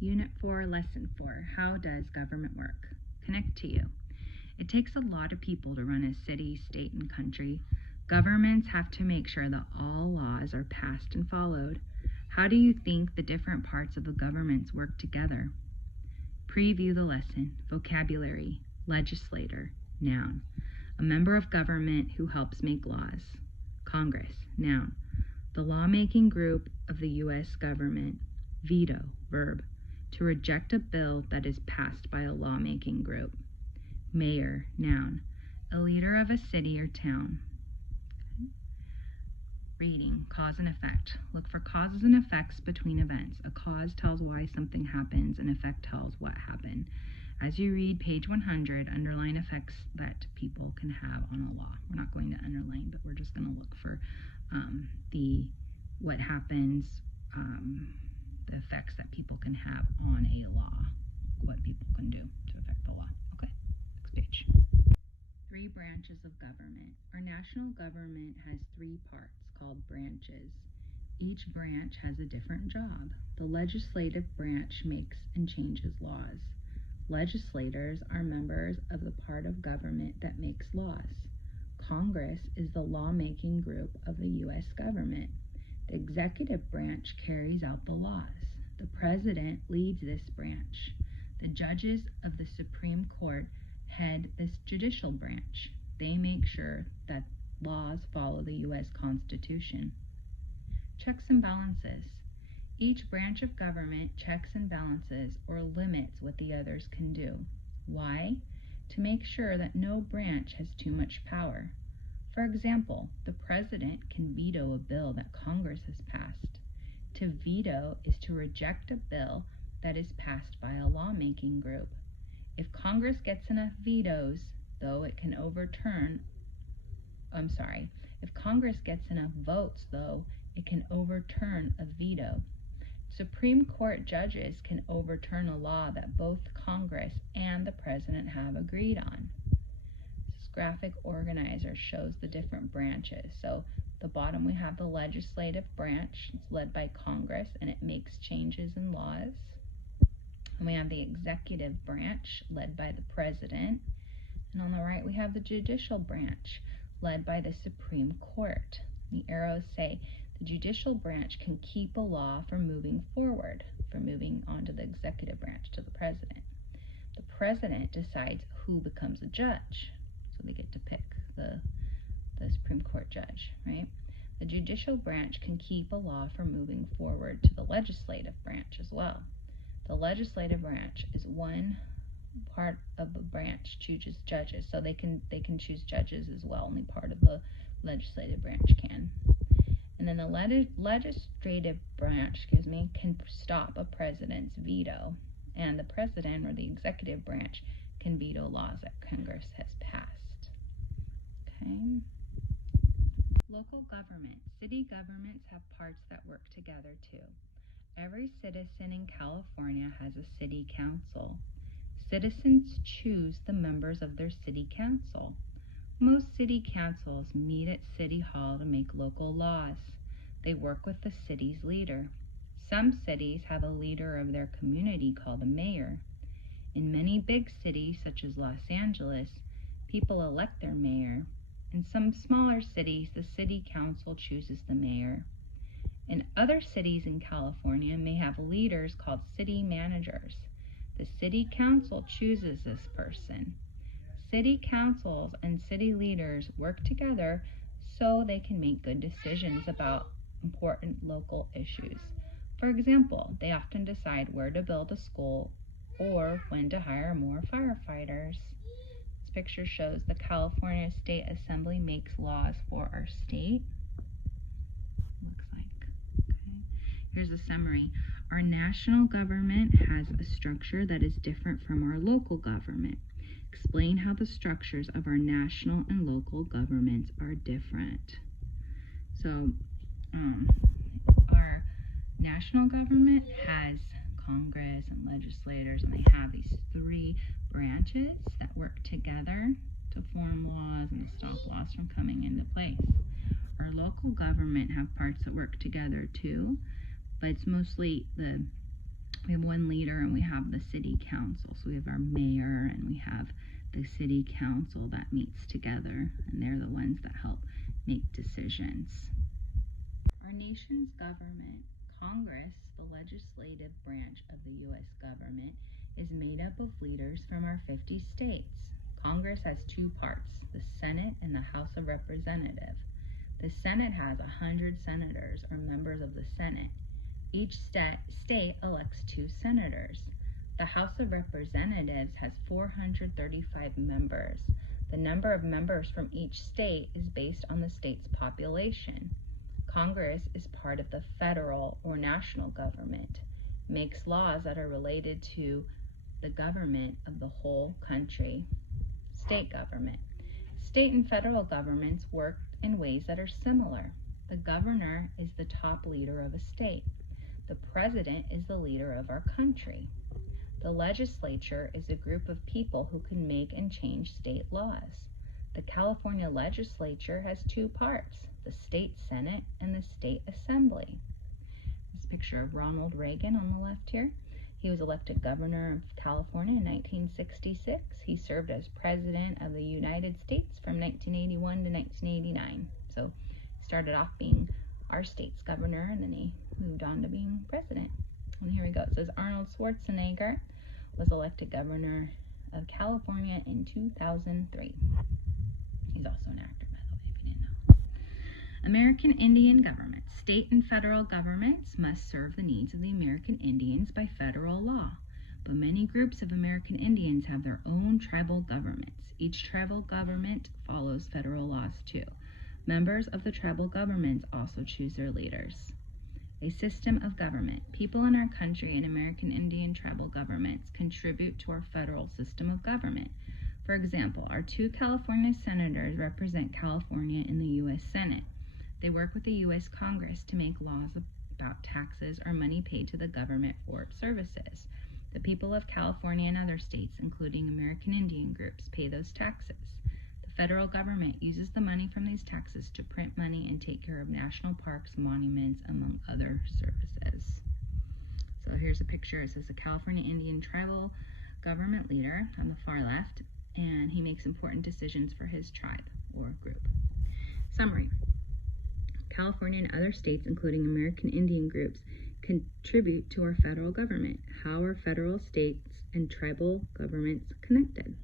Unit 4, Lesson 4, How does government work? Connect to you. It takes a lot of people to run a city, state, and country. Governments have to make sure that all laws are passed and followed. How do you think the different parts of the governments work together? Preview the lesson. Vocabulary. Legislator. Noun. A member of government who helps make laws. Congress. Noun. The lawmaking group of the U.S. government. Veto. Verb. To reject a bill that is passed by a lawmaking group. Mayor. Noun. A leader of a city or town. Reading, cause and effect. Look for causes and effects between events. A cause tells why something happens, and effect tells what happened. As you read page 100, underline effects that people can have on a law. We're not going to underline, but we're just going to look for what happens, the effects that people can have on a law, what people can do to affect the law. Okay, next page. 3 branches of government. Our national government has 3 parts called branches. Each branch has a different job. The legislative branch makes and changes laws. Legislators are members of the part of government that makes laws. Congress is the lawmaking group of the U.S. government. The executive branch carries out the laws. The president leads this branch. The judges of the Supreme Court head this judicial branch. They make sure that laws follow the U.S. Constitution. Checks and balances. Each branch of government checks and balances or limits what the others can do. Why? To make sure that no branch has too much power. For example, the president can veto a bill that Congress has passed. To veto is to reject a bill that is passed by a lawmaking group. If Congress gets enough vetoes, though, it can overturn, if Congress gets enough votes, though, it can overturn a veto. Supreme Court judges can overturn a law that both Congress and the president have agreed on. This graphic organizer shows the different branches. So the bottom we have the legislative branch. It's led by Congress and it makes changes in laws. And we have the executive branch led by the president. And on the right we have the judicial branch led by the Supreme Court. The arrows say the judicial branch can keep a law from moving forward, from moving on to the executive branch, to the president. The president decides who becomes a judge. So they get to pick the Supreme Court judge, right? The judicial branch can keep a law from moving forward to the legislative branch as well. The legislative branch is one part of the branch chooses judges, so they can choose judges as well. Only part of the legislative branch can. And then the legislative branch, can stop a president's veto, and the president or the executive branch can veto laws that Congress has passed. Okay. Local government. City governments have parts that work together too. Every citizen in California has a city council. Citizens choose the members of their city council. Most city councils meet at City Hall to make local laws. They work with the city's leader. Some cities have a leader of their community called a mayor. In many big cities, such as Los Angeles, people elect their mayor. In some smaller cities, the city council chooses the mayor. And other cities in California may have leaders called city managers. The city council chooses this person. City councils and city leaders work together so they can make good decisions about important local issues. For example, they often decide where to build a school or when to hire more firefighters. This picture shows the California State Assembly makes laws for our state. Looks like. Okay. Here's a summary. Our national government has a structure that is different from our local government. Explain how the structures of our national and local governments are different. So, our national government has Congress and legislators, and they have these 3 branches that work together to form laws and to stop laws from coming into place. Our local government have parts that work together too, but it's mostly the We have one leader and we have the city council. So we have our mayor and we have the city council that meets together, and they're the ones that help make decisions. Our nation's government, Congress, the legislative branch of the U.S. government, is made up of leaders from our 50 states. Congress has two parts, the Senate and the House of Representatives. The Senate has 100 senators or members of the Senate. Each state elects 2 senators. The House of Representatives has 435 members. The number of members from each state is based on the state's population. Congress is part of the federal or national government, makes laws that are related to the government of the whole country. State government. State and federal governments work in ways that are similar. The governor is the top leader of a state. The president is the leader of our country. The legislature is a group of people who can make and change state laws. The California legislature has 2 parts, the state senate and the state assembly. This picture of Ronald Reagan on the left here. He was elected governor of California in 1966. He served as president of the United States from 1981 to 1989. So he started off being our state's governor, and then he moved on to being president. And here we go. It says Arnold Schwarzenegger was elected governor of California in 2003. He's also an actor, by the way, if you didn't know. American Indian government. State and federal governments must serve the needs of the American Indians by federal law. But many groups of American Indians have their own tribal governments. Each tribal government follows federal laws too. Members of the tribal governments also choose their leaders. A system of government. People in our country and American Indian tribal governments contribute to our federal system of government. For example, our 2 California senators represent California in the U.S. Senate. They work with the U.S. Congress to make laws about taxes or money paid to the government for its services. The people of California and other states, including American Indian groups, pay those taxes. The federal government uses the money from these taxes to print money and take care of national parks, monuments, among other services. So here's a picture. It says the California Indian tribal government leader on the far left, and he makes important decisions for his tribe or group. Summary. California and other states, including American Indian groups, contribute to our federal government. How are federal, states, and tribal governments connected?